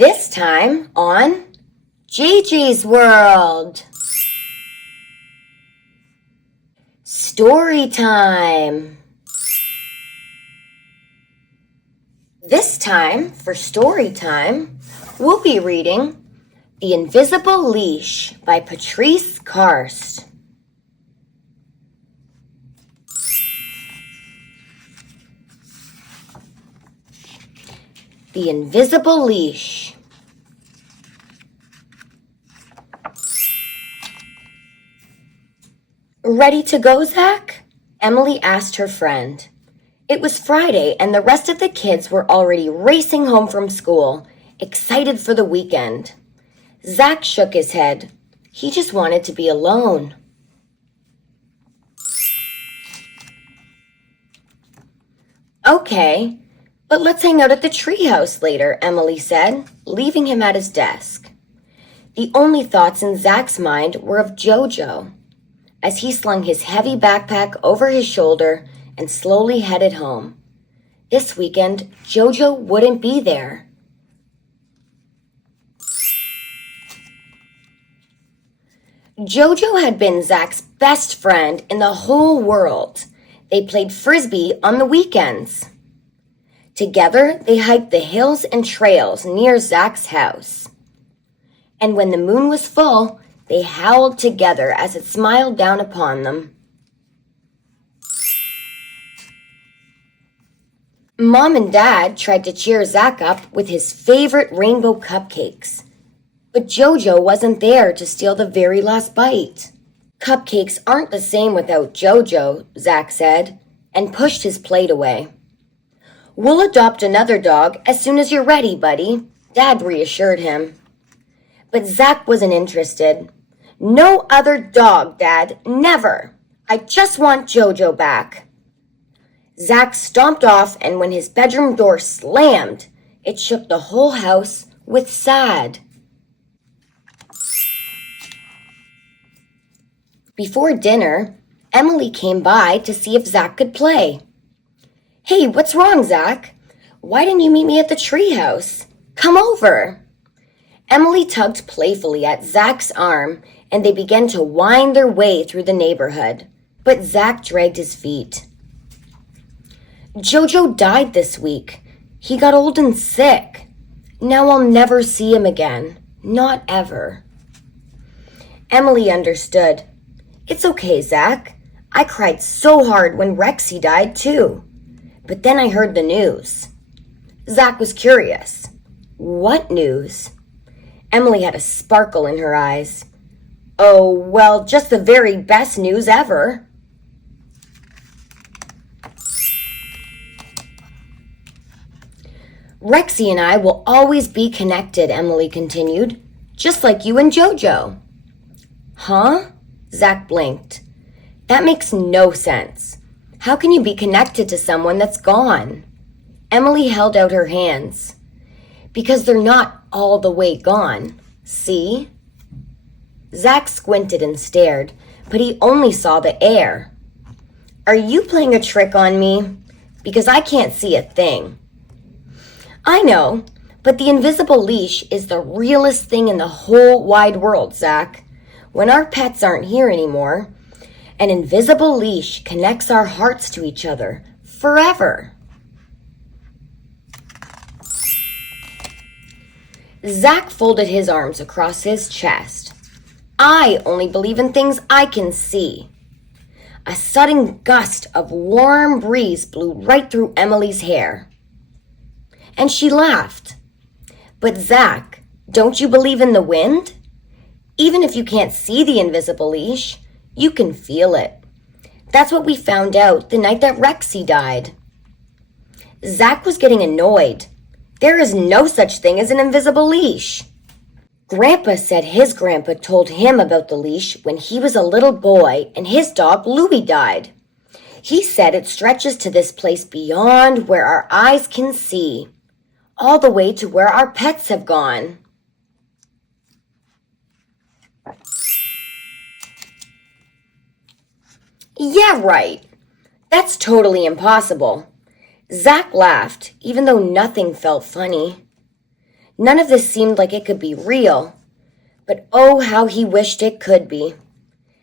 This time on JJs World. Storytime. This time, for Storytime, we'll be reading The Invisible Leash by Patrice Karst. The Invisible Leash. Ready to go, Zach? Emily asked her friend. It was Friday, and the rest of the kids were already racing home from school, excited for the weekend. Zach shook his head. He just wanted to be alone. Okay, but let's hang out at the treehouse later, Emily said, leaving him at his desk. The only thoughts in Zach's mind were of JoJo, as he slung his heavy backpack over his shoulder and slowly headed home. This weekend, JoJo wouldn't be there. JoJo had been Zach's best friend in the whole world. They played frisbee on the weekends. Together, they hiked the hills and trails near Zach's house. And when the moon was full, they howled together as it smiled down upon them. Mom and Dad tried to cheer Zach up with his favorite rainbow cupcakes. But JoJo wasn't there to steal the very last bite. Cupcakes aren't the same without JoJo, Zach said, and pushed his plate away. We'll adopt another dog as soon as you're ready, buddy, Dad reassured him. But Zach wasn't interested. No other dog, Dad, never. I just want JoJo back. Zach stomped off, and when his bedroom door slammed, it shook the whole house with sad. Before dinner, Emily came by to see if Zach could play. Hey, what's wrong, Zach? Why didn't you meet me at the treehouse? Come over. Emily tugged playfully at Zach's arm, and they began to wind their way through the neighborhood. But Zach dragged his feet. JoJo died this week. He got old and sick. Now I'll never see him again. Not ever. Emily understood. It's okay, Zach. I cried so hard when Rexy died, too. But then I heard the news. Zach was curious. What news? Emily had a sparkle in her eyes. Oh, well, just the very best news ever. Rexy and I will always be connected, Emily continued, just like you and JoJo. Huh? Zach blinked. That makes no sense. How can you be connected to someone that's gone? Emily held out her hands. Because they're not all the way gone. See? Zach squinted and stared, but he only saw the air. Are you playing a trick on me? Because I can't see a thing. I know, but the invisible leash is the realest thing in the whole wide world, Zach. When our pets aren't here anymore, an invisible leash connects our hearts to each other forever. Zach folded his arms across his chest. I only believe in things I can see. A sudden gust of warm breeze blew right through Emily's hair. And she laughed. But Zach, don't you believe in the wind? Even if you can't see the invisible leash, you can feel it. That's what we found out the night that Rexy died. Zach was getting annoyed. There is no such thing as an invisible leash. Grandpa said his grandpa told him about the leash when he was a little boy and his dog Louie died. He said it stretches to this place beyond where our eyes can see, all the way to where our pets have gone. Yeah, right. That's totally impossible. Zach laughed, even though nothing felt funny. None of this seemed like it could be real, but oh, how he wished it could be.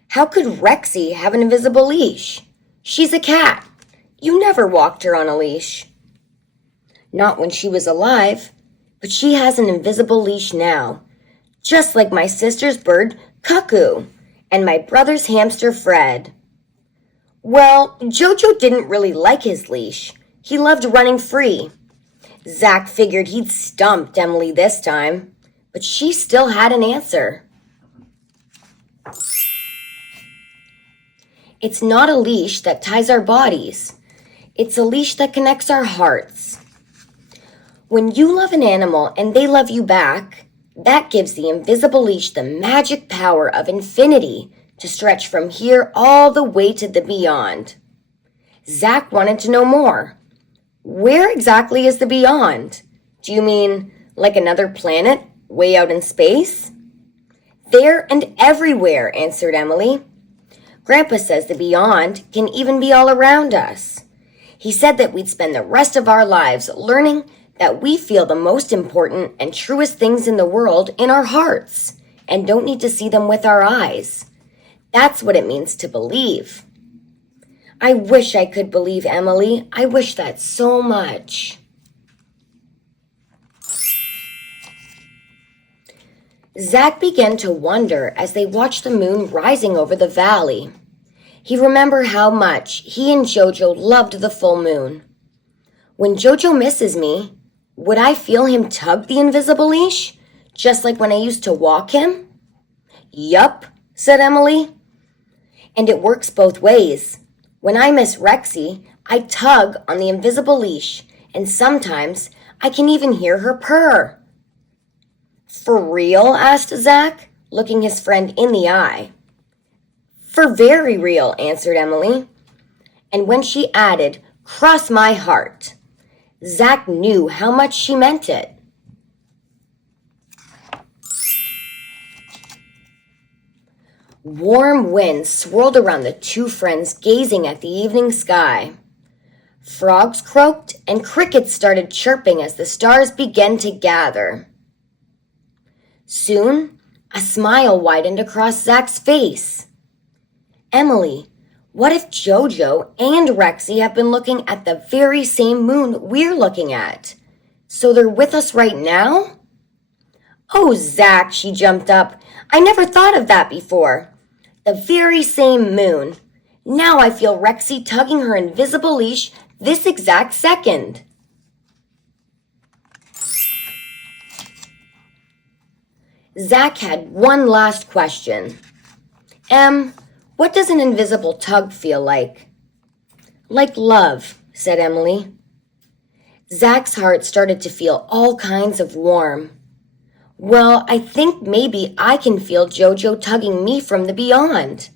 How could Rexy have an invisible leash? She's a cat. You never walked her on a leash. Not when she was alive, but she has an invisible leash now, just like my sister's bird, Cuckoo, and my brother's hamster, Fred. Well, Jojo didn't really like his leash. He loved running free. Zach figured he'd stumped Emily this time, but she still had an answer. It's not a leash that ties our bodies. It's a leash that connects our hearts. When you love an animal and they love you back, that gives the invisible leash the magic power of infinity to stretch from here all the way to the beyond. Zach wanted to know more. Where exactly is the beyond? Do you mean like another planet way out in space? There and everywhere, answered Emily. Grandpa says the beyond can even be all around us. He said that we'd spend the rest of our lives learning that we feel the most important and truest things in the world in our hearts and don't need to see them with our eyes. That's what it means to believe. I wish I could believe, Emily. I wish that so much. Zach began to wonder as they watched the moon rising over the valley. He remembered how much he and Jojo loved the full moon. When Jojo misses me, would I feel him tug the invisible leash, just like when I used to walk him? Yup, said Emily. And it works both ways. When I miss Rexy, I tug on the invisible leash, and sometimes I can even hear her purr. For real? Asked Zach, looking his friend in the eye. For very real, answered Emily. And when she added, cross my heart, Zach knew how much she meant it. Warm winds swirled around the two friends, gazing at the evening sky. Frogs croaked and crickets started chirping as the stars began to gather. Soon, a smile widened across Zach's face. Emily, what if Jojo and Rexy have been looking at the very same moon we're looking at? So they're with us right now? Oh, Zach, she jumped up. I never thought of that before. The very same moon. Now I feel Rexy tugging her invisible leash this exact second. Zach had one last question. What does an invisible tug feel like? Like love, said Emily. Zach's heart started to feel all kinds of warm. Well, I think maybe I can feel Jojo tugging me from the beyond.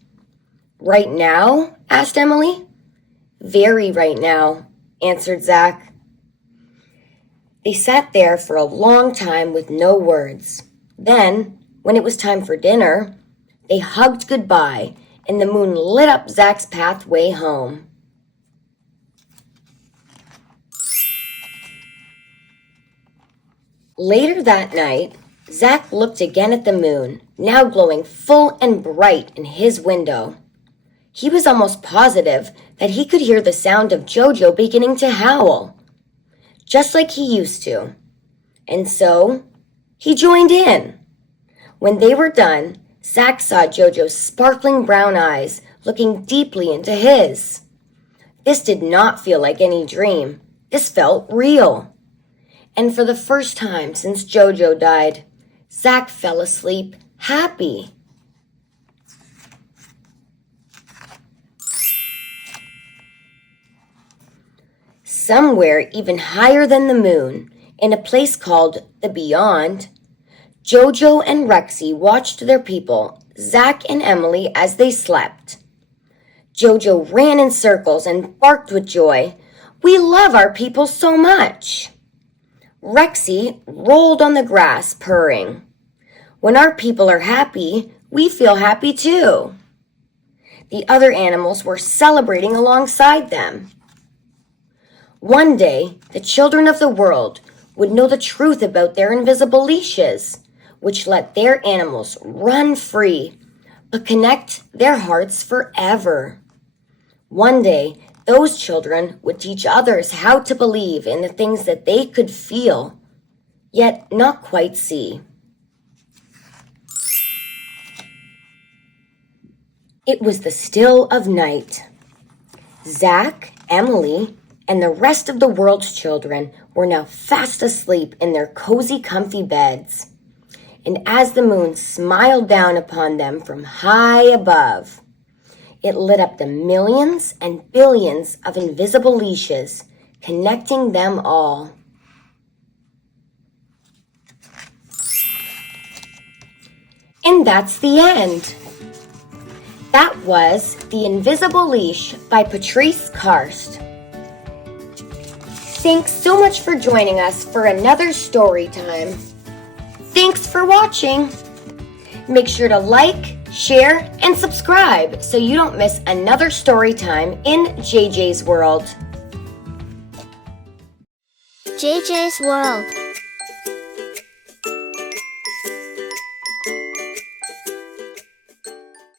Right now? Asked Emily. Very right now, answered Zach. They sat there for a long time with no words. Then, when it was time for dinner, they hugged goodbye, and the moon lit up Zach's pathway home. Later that night, Zach looked again at the moon, now glowing full and bright in his window. He was almost positive that he could hear the sound of Jojo beginning to howl, just like he used to. And so, he joined in. When they were done, Zach saw Jojo's sparkling brown eyes looking deeply into his. This did not feel like any dream. This felt real. And for the first time since Jojo died, Zach fell asleep happy. Somewhere even higher than the moon, in a place called the Beyond, Jojo and Rexy watched their people, Zach and Emily, as they slept. Jojo ran in circles and barked with joy. We love our people so much. Rexy rolled on the grass, purring. When our people are happy, we feel happy too. The other animals were celebrating alongside them. One day, the children of the world would know the truth about their invisible leashes, which let their animals run free, but connect their hearts forever. One day, those children would teach others how to believe in the things that they could feel, yet not quite see. It was the still of night. Zach, Emily, and the rest of the world's children were now fast asleep in their cozy, comfy beds. And as the moon smiled down upon them from high above, it lit up the millions and billions of invisible leashes, connecting them all. And that's the end. That was The Invisible Leash by Patrice Karst. Thanks so much for joining us for another story time. Thanks for watching. Make sure to like, share, and subscribe so you don't miss another story time in JJ's World. JJs World.